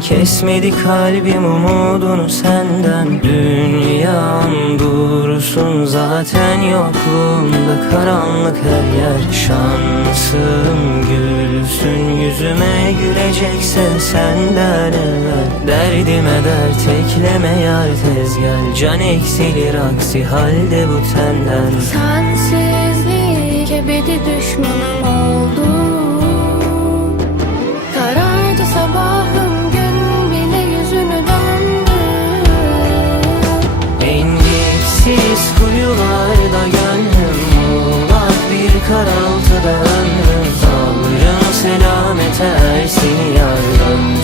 Kesmedi kalbim umudunu senden. Dünyam dursun zaten yokluğunda Karanlık her yer. Şansım gülsün Yüzüme gülecekse senden evvel. Derdime dert ekleme yar tez gel. Can eksilir aksi halde bu tenden. Sensizlik ebedi düşmanım oldu selamete ersin yardan